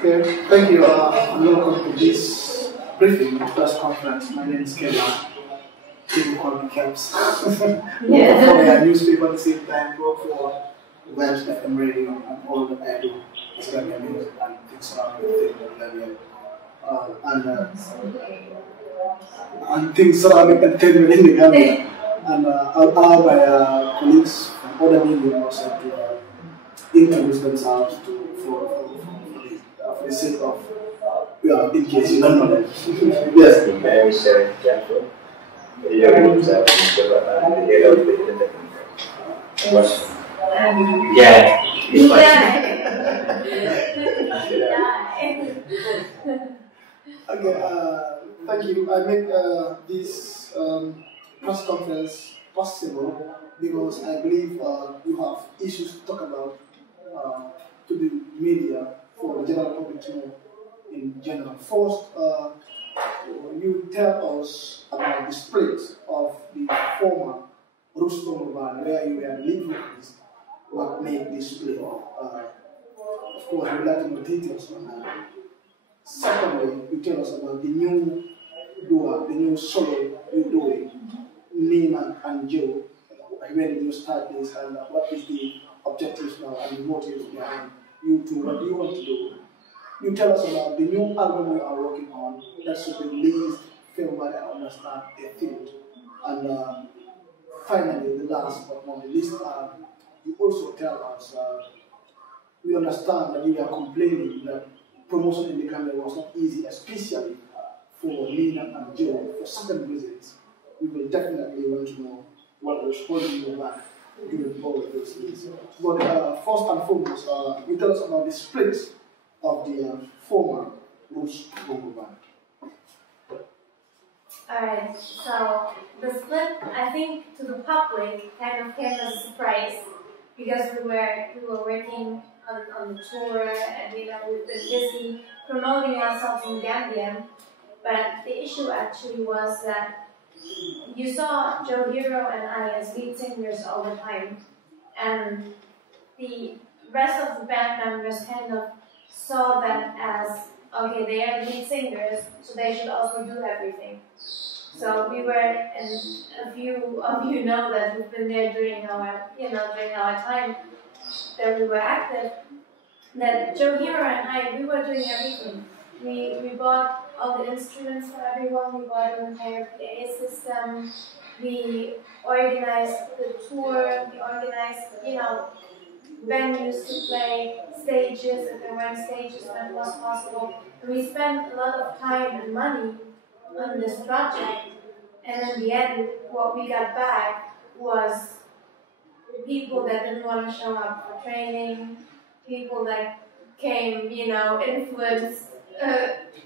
Okay, thank you. Welcome to this briefing, press conference. My name is Kebba. People call me Kepz. Yeah. For a newspaper at the same time, work for Gambian FM radio and all that I do is Gambian music and things around the and things surrounding entertainment in the Gambia. And I'll allow my colleagues from other media also to introduce themselves for the sake of, in case you don't know them. Yes. My name is Sheriff Janko. Here in Obsever, and the head of the internet. Yeah, it's Okay, thank you. I make this press conference possible because I believe you have issues to talk about to the media for the general public to know in general. First, you tell us about the split of the former Rustom band where you were the lead vocalist. What made this split? Of course, we'd like to know details on that. Secondly, you tell us about the new duo, the new solo you're doing, Nina and Joe. When did you start this and what is the objectives now and the motives behind you two? What do you want to do? You tell us about the new album you are working on that should be released February, I understand, 18th. And finally, the last but not the least, you also tell us, we understand that you are complaining that promotion in the Gambia was not easy, especially for Nina and Joe, for certain reasons. We will definitely want to know what was holding you back during all of those things. But first and foremost, you tell us about the split of the former Roots Bongo band. Alright, so the split, I think, to the public kind of came as a surprise because we were working on the tour and we've been busy promoting ourselves in Gambian. But the issue actually was that you saw Jah Hero and I as lead singers all the time, and the rest of the band members kind of saw that as, okay, they are lead singers, so they should also do everything. So we were, and a few of you know that we've been there during our time that we were active, that Jah Hero and I, we were doing everything. We bought all the instruments for everyone, we bought an entire PA system, we organized the tour, we organized, venues to play, stages, if there weren't stages when it was possible. And we spent a lot of time and money on this project, and in the end, what we got back was people that didn't want to show up for training, people that came, influenced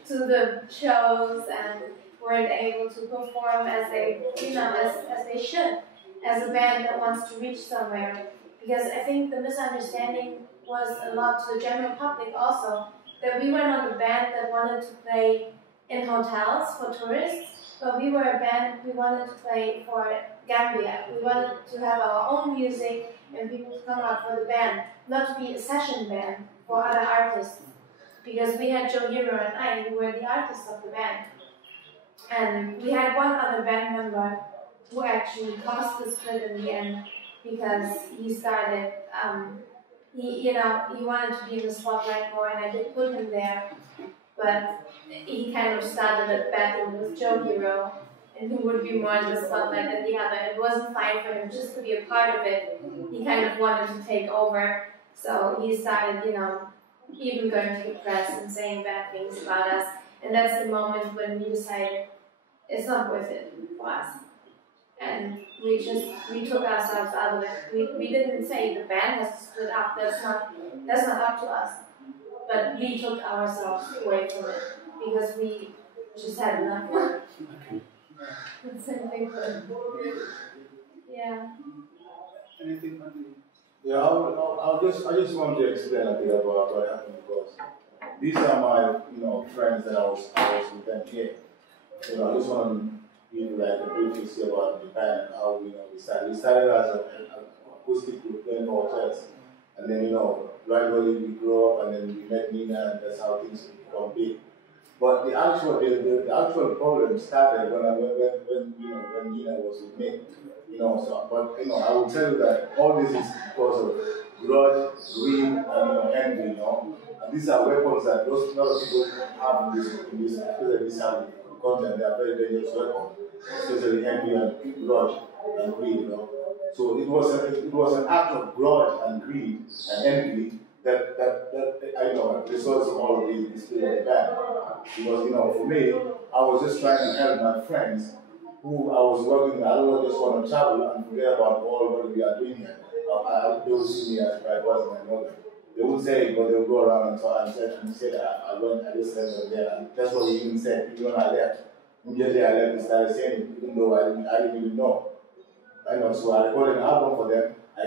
to the shows and weren't able to perform as they, as they should, as a band that wants to reach somewhere. Because I think the misunderstanding was a lot to the general public also, that we were not a band that wanted to play in hotels for tourists, but we were a band, we wanted to play for Gambia. We wanted to have our own music and people to come out for the band, not to be a session band for other artists. Because we had Jah Hero and I, who were the artists of the band. And we had one other band member who actually caused the split in the end because he started, he wanted to be in the spotlight more, and I did put him there. But he kind of started a battle with Jah Hero, and who would be more in the spotlight than the other. It wasn't fine for him just to be a part of it. He kind of wanted to take over, so he started, even going to the press and saying bad things about us. And that's the moment when we decided it's not worth it for us. And we took ourselves out of it. We didn't say the band has to split up. That's not up to us. But we took ourselves away from it because we just had enough. That's something good. Yeah. Anything on the... Yeah, I just want to explain a bit about what happened because these are my friends that I was with them here. I just want to give like a brief history about the band and how we started. We started as an acoustic group playing for hotels, and then gradually we grow up and then we met Nina and that's how things become big. But the actual problem started when Nina was with me. I will tell you that all this is because of grudge, greed, and envy. And these are weapons that a lot of people have in this especially this content. They are very dangerous weapons, especially envy and grudge and greed. So it was an act of grudge and greed and envy that results in all of these people of the band. Because for me, I was just trying to help my friends who I was working with. I don't just want to travel and forget about all what we are doing here. They would see me as I was my mother. They would say it, but they would go around and talk and say that I just left them there. And that's what he even said. Even when I left, immediately I left, he started saying it, even though I didn't even know. So I recorded an album for them. I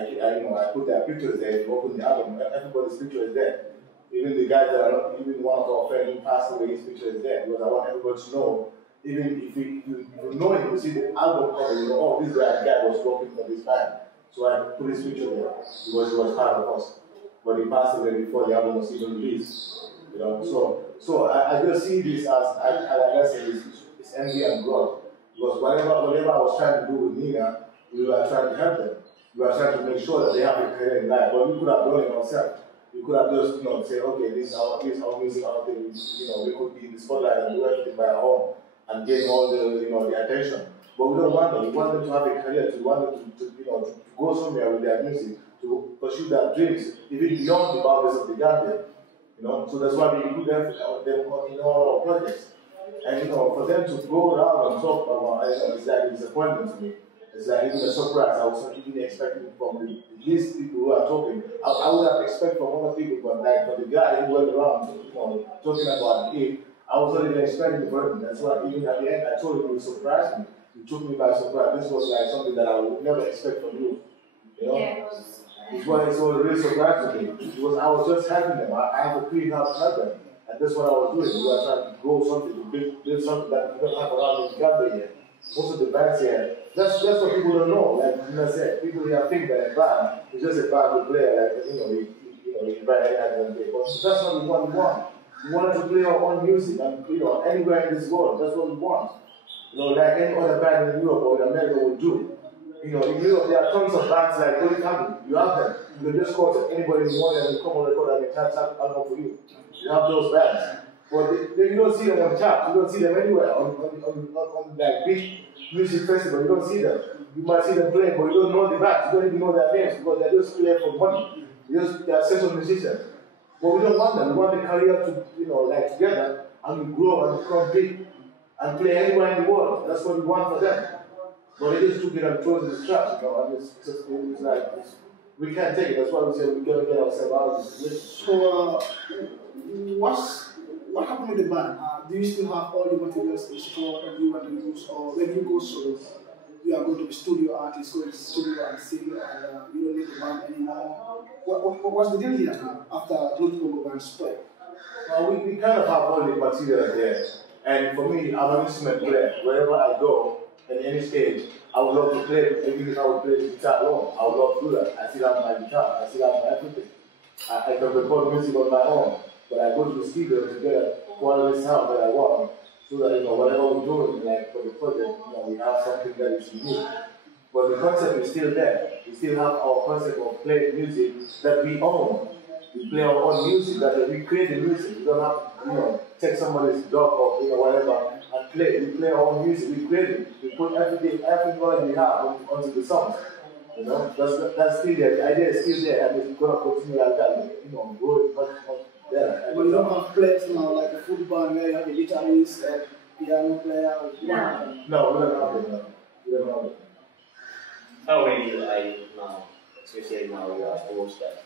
put their pictures there. You open the album, everybody's picture is there. Even the guys that are not, even one of our friends who passed away, his picture is there. Because I want everybody to know, even if you know it, you see the album cover, you know, oh, this guy was working for this band. So I put his picture there because he was part of us. But he passed away before the album was even released. So I just see this as I said, it's envy and grudge. Because whatever I was trying to do with Nina, we were trying to help them. We were trying to make sure that they have a career in life. But we could have done it ourselves. We could have just, say, okay, this is our music, our thing. We could be in the spotlight and do everything by our own and gain all the attention. But we don't want them. We want them to have a career. We want them to go somewhere with their music, to pursue their dreams, even beyond the boundaries of the Gambia. So that's why we include them in all our projects. And for them to go around and talk about, it's like a disappointment to me. It's like even a surprise. I was not even expecting from these people who are talking. I would have expected from other people, but like for the guy who went around, talking about it, I was not even expecting the burden. That's why even at the end, I told him it would surprise me. It took me by surprise. This was like something that I would never expect from you. Yeah, it's why it's all really surprising to me. Because I was just helping them. I have a clean house to help them. And that's what I was doing. We were trying to grow something, to build something that we don't have around in Gambia yet. Most of the bands here, that's what people don't know. Like I said, people here think that a band is just a band to play, you buy any and play. But that's what we want. We want to play our own music and anywhere in this world, that's what we want. Like any other band in Europe or in America would do. In Europe there are tons of bands like Holy Family. You have them. You can just call anybody in the morning and they come on record and they chat album for you. You have those bands. But you don't see them on charts. You don't see them anywhere on like big music festival. You don't see them. You might see them playing, but you don't know the bands. You don't even know their names because they're just playing for money. They are session musicians. But we don't want them. We want the career to together and we grow and become big and play anywhere in the world. That's what we want for them. But they just took it and throw it in the trash. And it's like we can't take it. That's why we say we gotta get ourselves out of this situation. So what happened with the band? Do you still have all the materials in store that you want to use, or when you go solo, you are going to the studio artist, go to the studio and sing, and you don't need the band anymore? What's the deal here now after multiple bands split? Well, we kind of have all the materials there, and for me, I'm an instrument player. Wherever I go, at any stage, I would love to play. Even if I would play the guitar alone, I would love to do that. I still have my guitar. I still have my everything. I can record music on my own. But I go to the studio to get a quality sound that I want, so that whatever we're doing, like for the project, we have something that is unique. But the concept is still there. We still have our concept of playing music that we own. We play our own music, that we create the music. We don't have to, take somebody's dog or whatever and play. We play our own music. We create it. We put everything we have onto the songs. That's still there. The idea is still there, and it's gonna continue like that. Growing much. Yeah, but you don't have players now like a football band where you have a guitarist, a piano player. No, we don't have it. We don't have it. How ready are you now? Especially now you are forced that.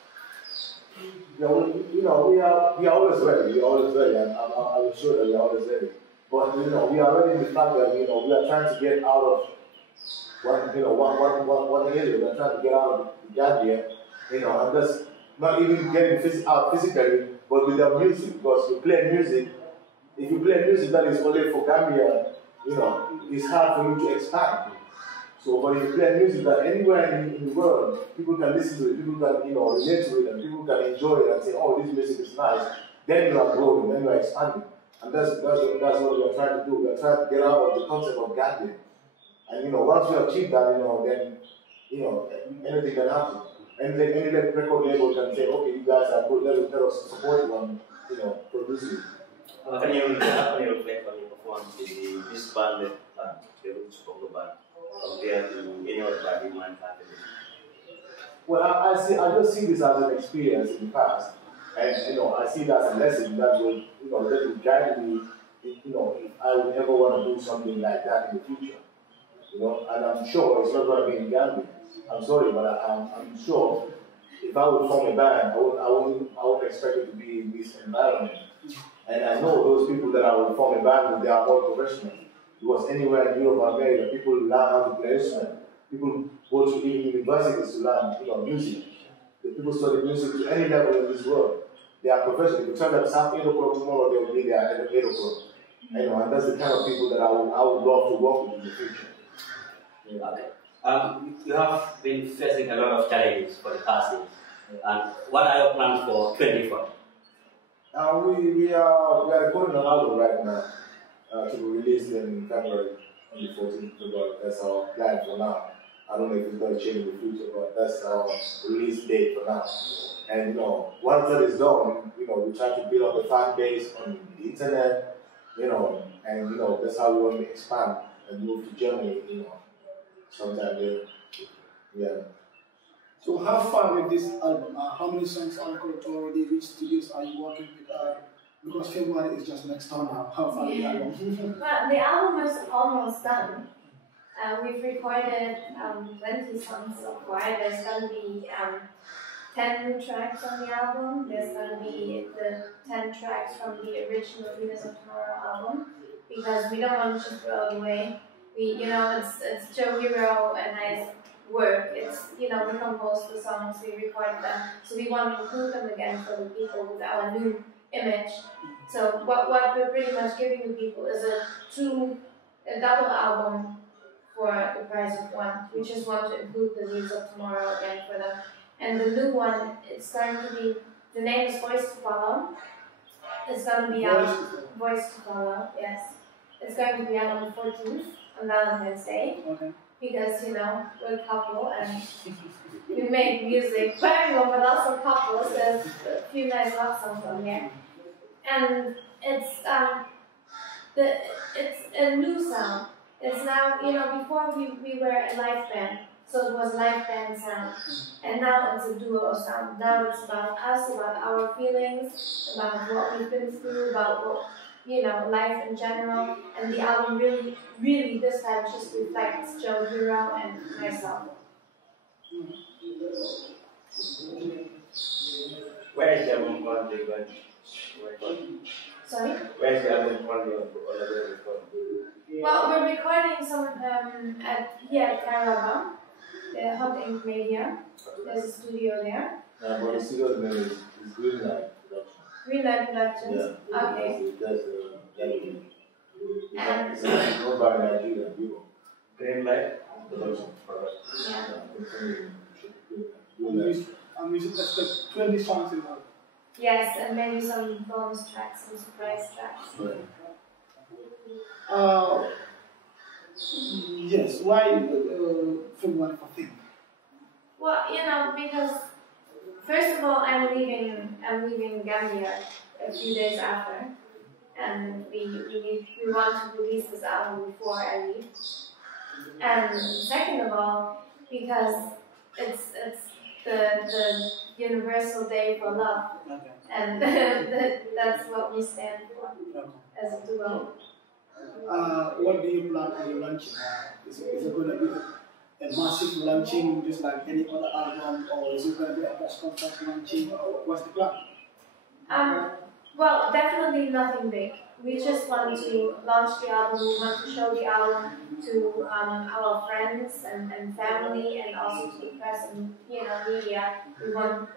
We are always ready. We are always ready, and I'm sure that we are always ready. But we are ready in the fact that we are trying to get out of one area. We are trying to get out of the Gambia, and just not even getting out physically, but with the music. Because you play music. If you play music that is only for Gambia, it's hard for you to expand. So, but if you play music that anywhere in the world, people can listen to it, people can, relate to it, and people can enjoy it and say, oh, this music is nice, then you are growing, then you are expanding. And that's what we are trying to do. We are trying to get out of the concept of Gambian. And, once we achieve that, then, anything can happen. Any record label can say, okay, you guys are good, let us support you and, produce you. Can you reflect on your performance in this band, the Roots Congo band, compared to any other band you might have? Well, I just see this as an experience in the past, and I see that as a lesson that will guide me, if I would ever want to do something like that in the future, and I'm sure it's not going to be in Gambia. I'm sorry, but I'm sure if I would form a band, I wouldn't expect it to be in this environment. And I know those people that I would form a band with, they are all professionals. Because anywhere in Europe or America, people learn how to play instruments. People go to universities to learn, music. The people study music to any level in this world. They are professionals. If you tell them some 8 o'clock tomorrow, they will be there at 8 o'clock. And that's the kind of people that I would love to work with in the future. Yeah. Okay. You have been facing a lot of challenges for the past years. And what are your plans for 2024? We are recording an album right now to be released in February on the 14th. But that's our plan for now. I don't know if it's going to change in the future, but that's our release date for now. And once that is done, we try to build up a fan base on the internet, and that's how we want to expand and move to Germany, sometime there. Yeah. So how far with this album? How many songs are already reached to this? Are you working with? Because February is just next time now. How far with the album? Well, the album is almost done. We've recorded 20 songs so far. There's going to be 10 tracks on the album. There's going to be the 10 tracks from the original Leaders of Tomorrow album, because we don't want to just throw it away. It's Jah Hero and I's work. It's, we composed the songs, we recorded them, so we want to include them again for the people with our new image. So what we're pretty much giving the people is a double album for the price of one. We just want to include the Leaves of Tomorrow again for them. And the new one, it's going to be, the name is Voice to Follow. It's going to be out, Voice to Follow, yes. It's going to be out on the 14th, on Valentine's Day. Okay. Because, we're a couple and we make music for everyone, but also couples. There's a few nice love songs on here. And it's a new sound. It's now, before we were a live band, so it was live band sound. And now it's a duo sound. Now it's about us, about our feelings, about what we've been through, about what, life in general. And the album really, really this time just reflects Jah Hero and myself. Where is the album currently? Sorry? Where is the album currently on the record? Well, we're recording some at Carabao, the Hot Ink Media. There's a studio there. But the studio's name is Greenlight Productions. Greenlight Productions. Yeah. Okay. That's gallery. It's owned by Nigeria, people. Greenlight Productions. Yeah. And we should expect 20 songs in all. Yes, and maybe some bonus tracks, some surprise tracks. Right. Yes, why February 14th? Well, because first of all, I'm leaving Gambia a few days after, and we want to release this album before I leave. And second of all, because it's the Universal Day for Love, Okay. and that's what we stand for as a duo. What do you plan on your launching? Is it going to be a massive launching just like any other album, or is it going to be a press conference launching? What's the plan? Well, definitely nothing big. We just want to launch the album. We want to show the album to our friends and family, and also to the press and media. We want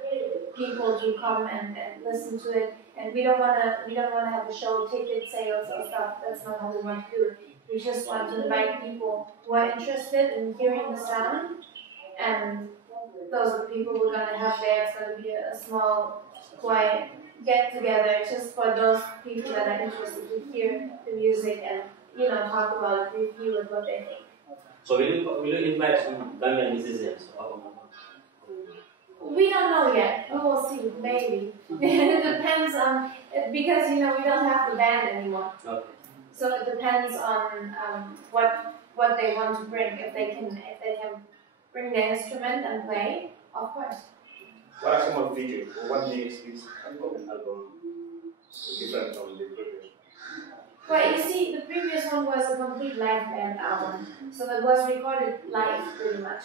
people to come and listen to it. And we don't want to have a show, ticket sales or stuff. That's not how we want to do it. We just want to invite people who are interested in hearing the sound, and those are the people we're going to have there. It's going to be a small, quiet get-together just for those people that are interested to hear the music and, talk about it, review it, what they think. So will you invite some Gambian musicians? We don't know yet. We will see, maybe. It depends on, because, we don't have the band anymore. Okay. So it depends on what they want to bring. If they can bring their instrument and play, of course. What are some of the features? What makes this album different from the previous? Well, you see, the previous one was a complete live band album, so it was recorded live pretty much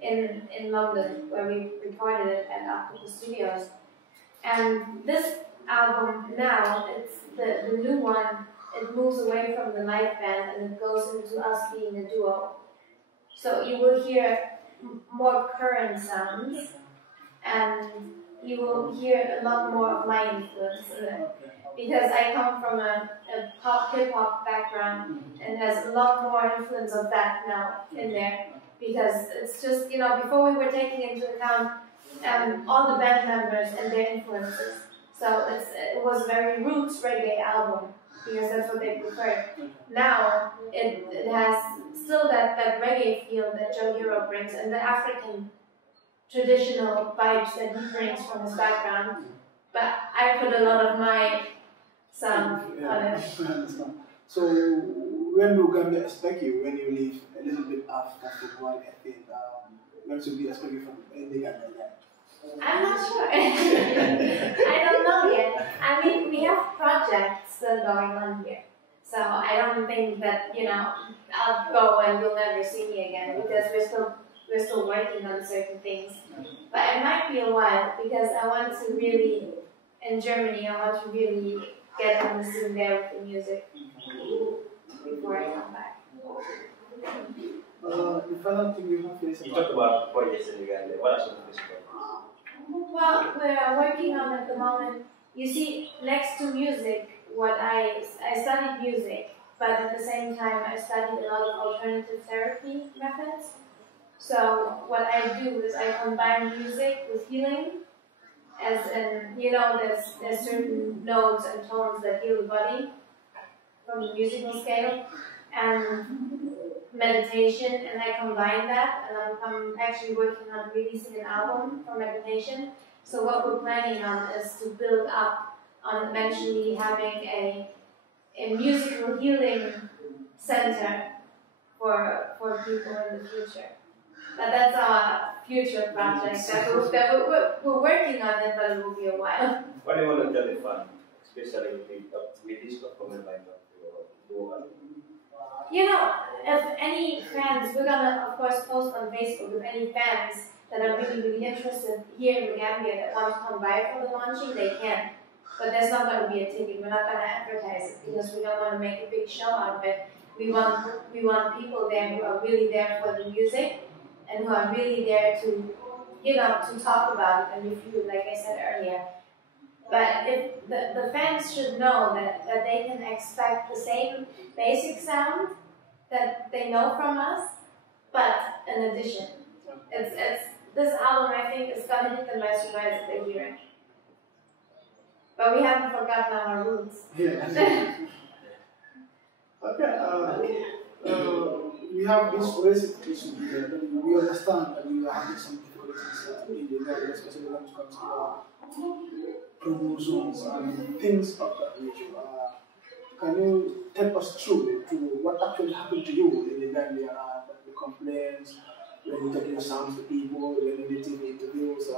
in London, where we recorded it at the studios. And this album now, it's the new one. It moves away from the live band and it goes into us being a duo. So you will hear more current sounds, and you will hear a lot more of my influence in it. Because I come from a pop, hip-hop background, and there's a lot more influence of that now in there. Because it's just, before we were taking into account all the band members and their influences. So it was a very roots reggae album, because that's what they preferred. Now, it has still that reggae feel that Jah Hero brings, and the African traditional vibes that he brings from his background. But I put a lot of my sound on it. So, when do Gambia expect you when you leave a little bit after one FM? When should we expect you from the Gambia? I'm not sure. I don't know yet. I mean, we have projects still going on here. So I don't think that, I'll go and you'll never see me again, because we're still working on certain things. But it might be a while, because I want to really, in Germany, I want to really get on the scene there with the music before I come back. The final thing you have is... You talked about projects in Uganda. What are some of these projects? Well, we're working on at the moment. You see, next to music, I studied music, but at the same time I studied a lot of alternative therapy methods. So what I do is I combine music with healing, as in, there's certain notes and tones that heal the body from the musical scale, and meditation, and I combine that, and I'm actually working on releasing an album for meditation. So what we're planning on is to build up on eventually having a musical healing center for people in the future. But that's our future project. We're working on it, but it will be a while. What do you want to tell the fan, especially with this upcoming lineup? If any fans, we're gonna of course post on Facebook, if any fans that are really, really interested here in the Gambia that want to come by for the launching, they can. But there's not going to be a ticket. We're not going to advertise it, because we don't want to make a big show out of it. We want people there who are really there for the music, and who are really there to, to talk about it and review it, like I said earlier. But if the fans should know that they can expect the same basic sound that they know from us, but in addition. This album, I think, is going to hit them by surprise if they hear it. But we haven't forgotten our roots. Yeah. Okay. We have this basic issue here, but we understand that we are having some difficulties in the area, especially when it comes to promotions and things of that nature. Can you take us through to what actually happened to you in the Gambia, the complaints, when you take your sounds to people, when you did TV interviews,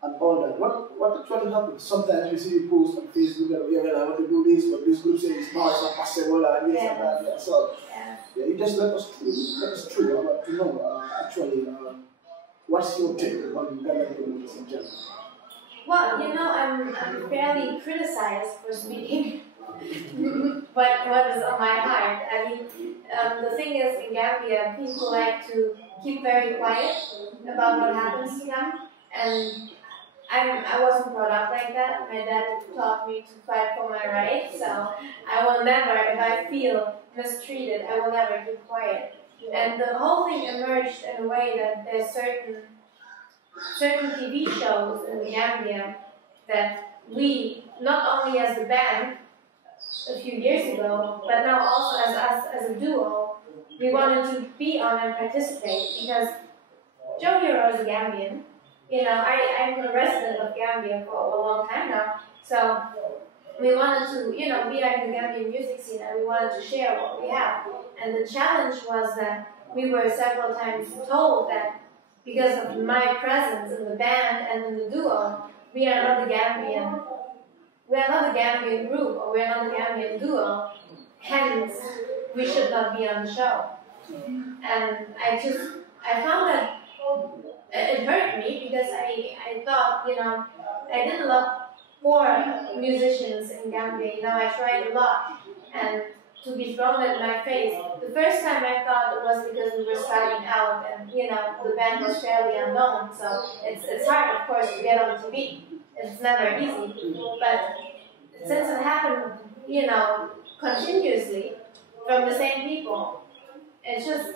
and all that? What actually happened? Sometimes we see you post on Facebook that, I want to do this, but this group says it's not possible, and this and that. Yeah. So, you just let us through about to know actually what's your take on Gambian communities in general. Well, I'm fairly criticized for speaking what is on my heart. I mean, the thing is, in Gambia, people like to keep very quiet about what happens to them, and I wasn't brought up like that. My dad taught me to fight for my rights, so I will never, if I feel mistreated, I will never keep quiet. And the whole thing emerged in a way that there's certain TV shows in the Gambia that we, not only as the band a few years ago, but now also as us as a duo, we wanted to be on and participate because Jah Hero is a Gambian. You know, I'm a resident of Gambia for a long time now, so we wanted to, you know, we are in the Gambian music scene and we wanted to share what we have. And the challenge was that we were several times told that because of my presence in the band and in the duo, we are not a Gambian group or we are not a Gambian duo, hence we should not be on the show. And I found that it hurt me because I thought, you know, I did a lot for musicians in Gambia, you know, I tried a lot, and to be thrown at my face, the first time I thought it was because we were starting out and, you know, the band was fairly unknown, so it's hard, of course, to get on TV. It's never easy, but since it happened, you know, continuously from the same people, it's just,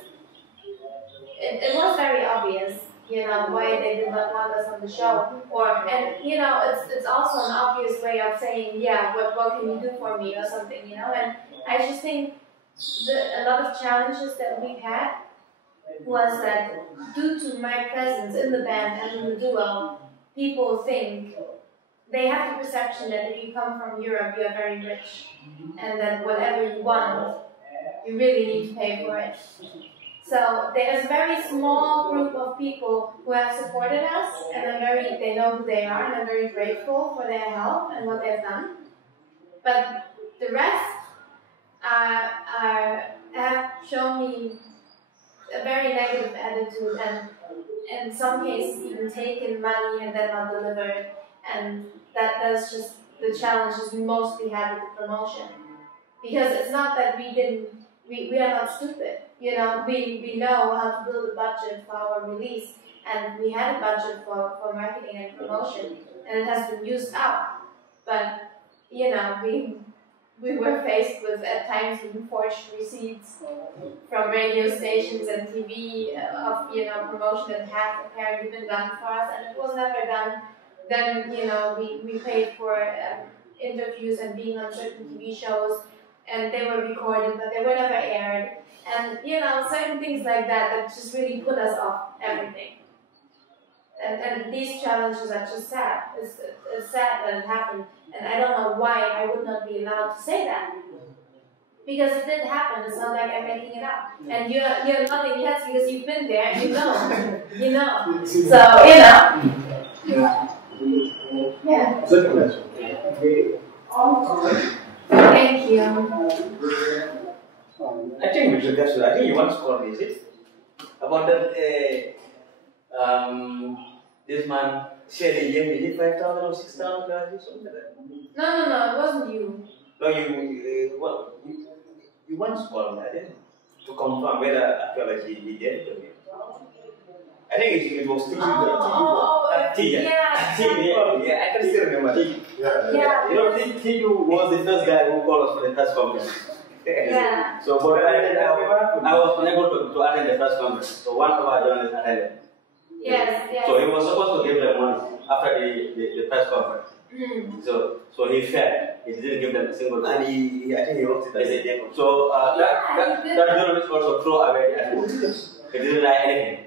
it was very obvious, you know, why they did not want us on the show. And you know, it's also an obvious way of saying, yeah, what can you do for me or something, you know. And I just think a lot of challenges that we've had was that due to my presence in the band and in the duo, people think they have the perception that if you come from Europe, you are very rich, and that whatever you want, you really need to pay for it. So there's a very small group of people who have supported us, and they know who they are, and I'm very grateful for their help and what they've done. But the rest have shown me a very negative attitude, and in some cases even taken money and then not delivered. And that's just the challenges we mostly had with the promotion. Because it's not that we are not stupid. You know, we know how to build a budget for our release, and we had a budget for marketing and promotion, and it has been used up. But, you know, we were faced with, at times, even forged receipts from radio stations and TV of, you know, promotion that had apparently been done for us, and it was never done. Then, you know, we paid for interviews and being on certain TV shows, and they were recorded, but they were never aired. And, you know, certain things like that just really put us off everything. And these challenges are just sad. It's sad that it happened, and I don't know why I would not be allowed to say that. Because it did happen, it's not like I'm making it up. And you're nodding yes because you've been there and you know. You know. So, you know. Yeah. Thank you. I think with regards to that, I think you once called me, is it? About that, this man said he gave me 5,000 or 6,000, something like that. No, it wasn't you. No, you once called me, I didn't, to confirm whether actually he gave it to me. I think it was T. Yeah, I can still remember T. Yeah. You know, T was the first guy who called us for the press conference. Yeah. So, but I was unable to attend the press conference. So one of our journalists attended. Yes. So he was supposed to give them money after the press conference. So he failed. He didn't give them a single money. And I think he wrote it as a demo. So that journalist also threw away the article. He didn't write anything.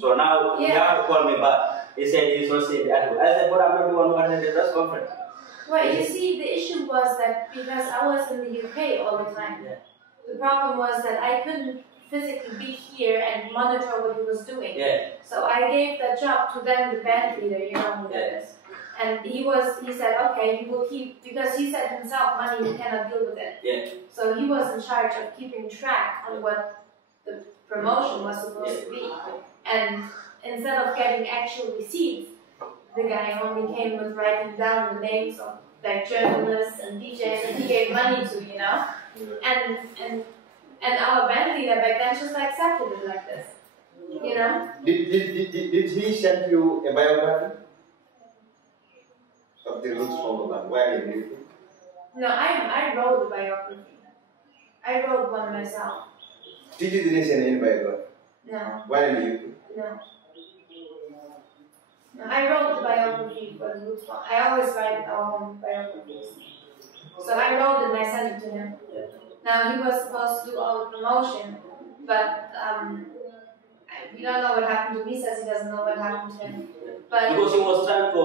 So now he have to call me back. He said he's not seeing the article. I said, but I'm not the one who attended the press conference. Well, you see, the issue was that because I was in the UK all the time, the problem was that I couldn't physically be here and monitor what he was doing. So I gave that job to them, the band leader, you know who that is. And he said, okay, he will keep, because he said himself, money, he cannot deal with it. So he was in charge of keeping track on what the promotion was supposed to be. And instead of getting actual receipts, the guy only came with writing down the names of like journalists and DJs that he gave money to, you know? And our band leader back then just accepted it like this. You know? Did he send you a biography? of the roots from the band? Why did you? No, I wrote the biography. I wrote one myself. Did you didn't send any biography? No. Why did you? No. No, I wrote the biography for the roots one. I always write our own biographies. So I wrote it and I sent it to him. Now he was supposed to do all the promotion, but we don't know what happened to me. He says he doesn't know what happened to him. But because he was trying to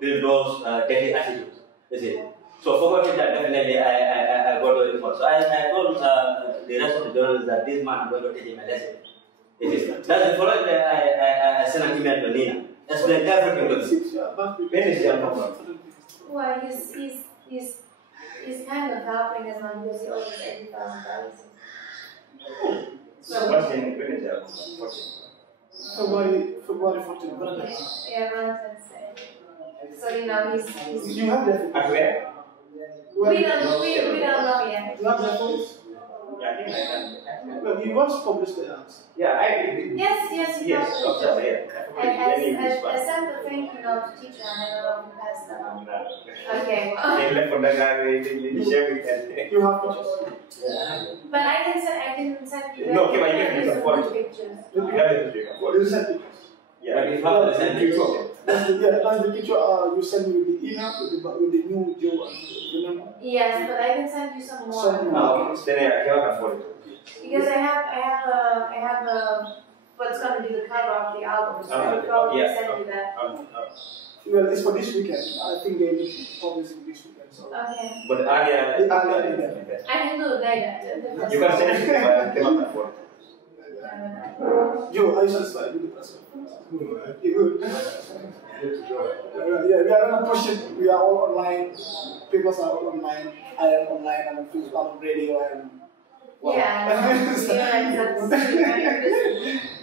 build those daily attitudes, is it? So for that, definitely I got the report. So I told the rest of the journalists that this man I'm going to teach him a lesson. It is. That's the following day I sent an email to Nina. Explain everything to me. When is Janko from? well, he's kind of helping us now because he owes us $80,000. So what's in when is Janko? February 14th, Valentine's Day. Yeah, Valentine's Day. So he's You have that? At where? we don't know yet. You have that voice? Yeah, I think I can. Well, you once published the ads. Yeah, I did. Yes, Yes, Obsever, yeah. I sent the thank you note to teacher and I don't know if you passed that on. Okay, well. They left for the guy, they share it. You have pictures. But I can send you No, Kebba, you can forward it. pictures. You have it, you can forward You it. sent pictures. Yeah, But if I send picture. That's the picture you sent me with the email with the new Joe. Remember? Yes, but I can send you some more. Some more. Then I can forward it. Because I have what's going to be the cover of the album, so I would probably send you that. Well, it's for this weekend. I think they will publish it this weekend. So. Okay. But earlier, I can do it later. you can send it to me, but I cannot afford it. Joe, are you satisfied with the press conference? You good? Yeah, we are on a push it. We are all online. People are all online. I am online. I'm on Facebook. I'm on radio. Wow. Yeah,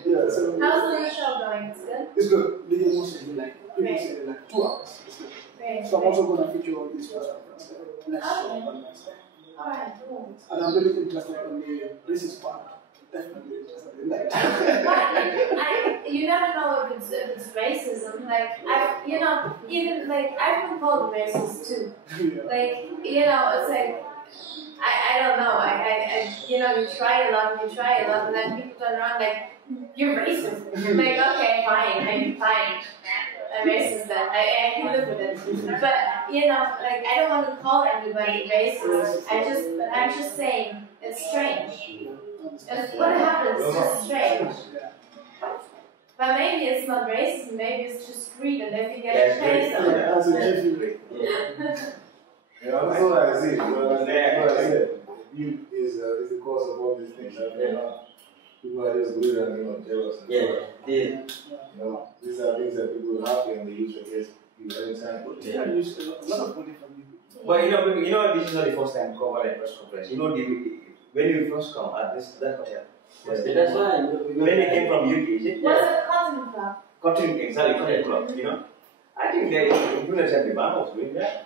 yeah, so how's the show going? It's good? It's good. DJ mostly like people say like 2 hours. It's good. Great. So I'm also going to feature on this press conference next show on Wednesday. Alright, cool. And I'm really interested in the racist part. Definitely interested in that. You never know if it's racism. Like even like I've been called racist too. Yeah. Like it's like. I don't know. You try a lot, and then people turn around like, you're racist. I'm like, okay, fine, I'm racist then. I can live with it. But like I don't want to call everybody racist. I'm just saying it's strange. What happens is just strange. But maybe it's not racism. Maybe it's just greed, and if you get a taste of it. That's a Yeah, that's what I see. What I said. You is the cause of all these things. People are just good and jealous. And these are things that people are happy and they use against you every time. They use a lot of money from you. But this is not the first time covering a press conference. When you first come at that hotel. That's why. When they came from UK, is it? What's a cotton club? Cotton, exactly, cotton club. I think they influence the band was doing that.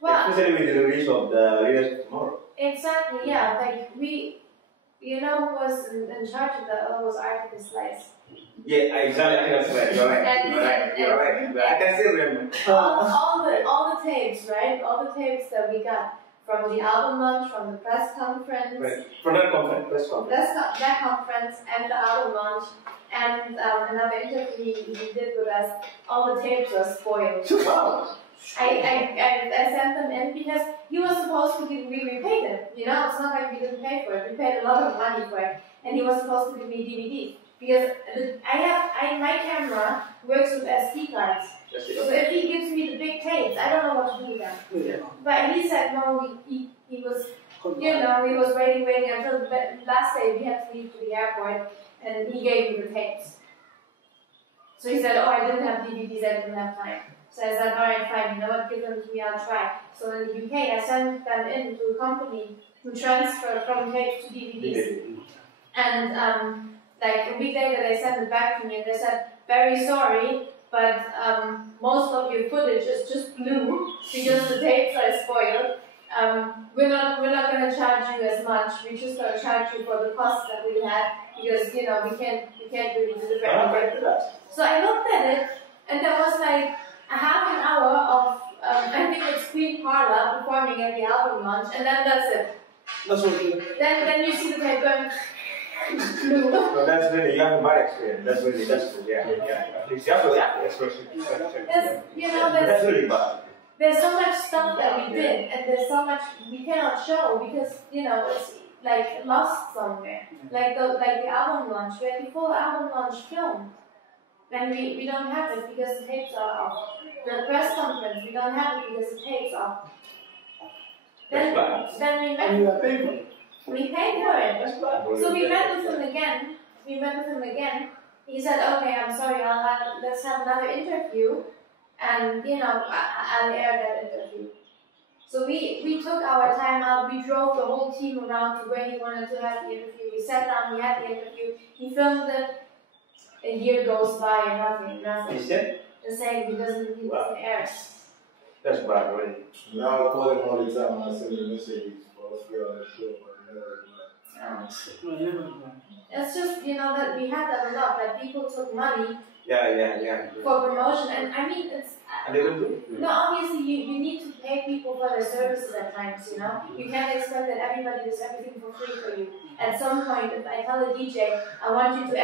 Well, especially with the release of the leaders tomorrow. Exactly, yeah. Like who was in charge of that? All those article slides. Yeah, exactly. That's right. You're right. I can still remember. All the tapes, right? All the tapes that we got from the album launch, from the press conference. Right. From that conference, press conference. That conference and the album launch and another interview he did with us. All the tapes were spoiled. Wow. I sent them in because he was supposed to give me, we paid him, it's not like we didn't pay for it, we paid a lot of money for it, and he was supposed to give me DVDs, because my camera works with SD cards, so if he gives me the big tapes, I don't know what to do with them. Yeah. But he said no, he was, he was waiting until the last day we had to leave to the airport, and he gave me the tapes. So he said, I didn't have DVDs, I didn't have time. So I said, alright, fine, give them to me, I'll try. So in the UK, I sent them in to a company who transfer from tapes to DVDs. And like a week later, they sent it back to me and they said, very sorry, but most of your footage is just blue because the tapes are spoiled. We're not going to charge you as much. We're just going to charge you for the cost that we had because we can't really deliver. So I looked at it and I was like, half an hour of, I think it's Queen Parla performing at the album launch, and then that's it. That's what you Then you see the tape going. No, that's really, you have a bad experience. That's really, that's good, yeah. At least you have to express it. You know, that's really bad. There's so much stuff that we did, and there's so much we cannot show because, you know, it's like lost somewhere. Like the album launch, we had the full album launch filmed. And we don't have it because the tapes are off. The press conference, we don't have it because the tapes are off. Then we met. and you are paying. We paid for it. So we met with him again. He said, "Okay, I'm sorry. Let's have another interview, and you know, I'll air that interview." So we took our time out. We drove the whole team around to where he wanted to have the interview. We sat down. We had the interview. He filmed it. A year goes by and nothing. He said? The same, he doesn't air. That's bad, really. Now I call him all the time and I send him messages for us to get on the show, but he never replied. It's just, you know, that we had that a lot, that people took money Yeah. for promotion, and I mean, it's... And they will do it. No, obviously, you need to pay people for their services at times, you know? You can't expect that everybody does everything for free for you. At some point, if I tell a DJ, I want you to,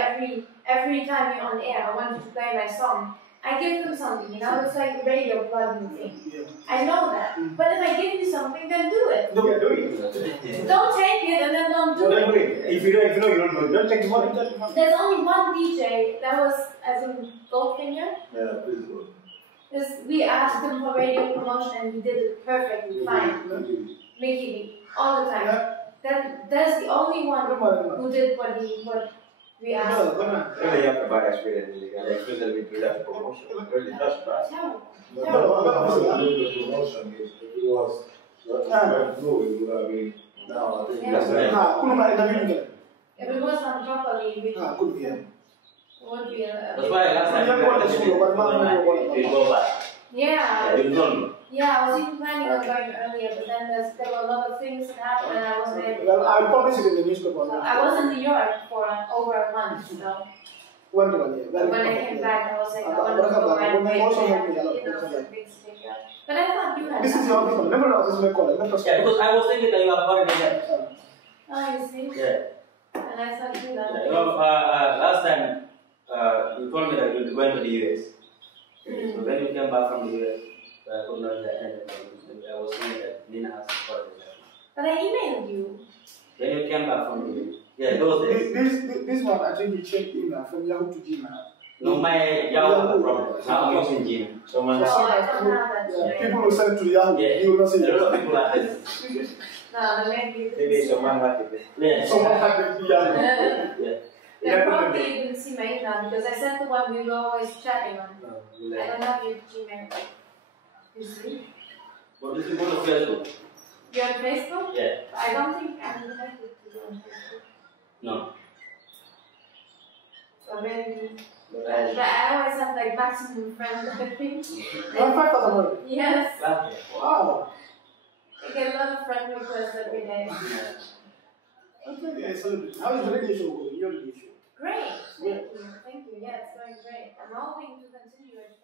every time you're on air, I want you to play my song, I give them something, you know? It's like a radio plugging thing. I know that. But if I give you something, then do it. Do it. Don't take it and then don't do it. If you know you don't do it, don't take the money. There's only one DJ that was, as in Goldfinger. Yeah, please go. We asked him for radio promotion and he did it perfectly fine. Mickey B, all the time. That's the only one who did what we asked. Really, you have a bad experience, especially with that promotion. Really, that's bad. Terrible. The promotion is, if it was that time I flew, it would have been now, I think Yeah. that's it. If it was done properly, it would be That's why last time you go back. Yeah. You told me. Yeah, I was even planning on going earlier, but then there were a lot of things that happened and I wasn't able. Well, I published it in the newspaper. I was in New York for over a month, so One to 1 year. when I came back, I was like, I wanted to go back and things to take care of. But I thought you had. This is your office. Never know this is my call. Yeah, because I was thinking that you have already done. Oh, you see? Yeah. And I thought you had. You know, last time you told me that you were going to the US. So when you came back from the US, I could not end. I was thinking that Nina has supported that. But I emailed you. When you came back from the US, yeah, those days. This one, I think you changed email from Yahoo to Gmail. No, my Yahoo problem. Now I'm using Gmail. So Oh, I don't have that today. People will send to Yahoo. Yeah. You will not see A lot of people are this. No, maybe. Maybe someone had it. Yeah. Someone had it to Yahoo. Yeah. They probably didn't see my email because I sent the one we were always chatting on. I don't have your Gmail. You see? But this is go to Facebook. You're on Facebook? Yeah. I don't think I'm connected to you on Facebook. No. So maybe. But But I always have like maximum friends, I think. 5,000. Yes. Wow. I get a lot of friend requests every day. Okay, yeah, so how is the radio show going? Your radio show? Great. Thank you. Thank you. Yeah, it's going great. I'm hoping to continue it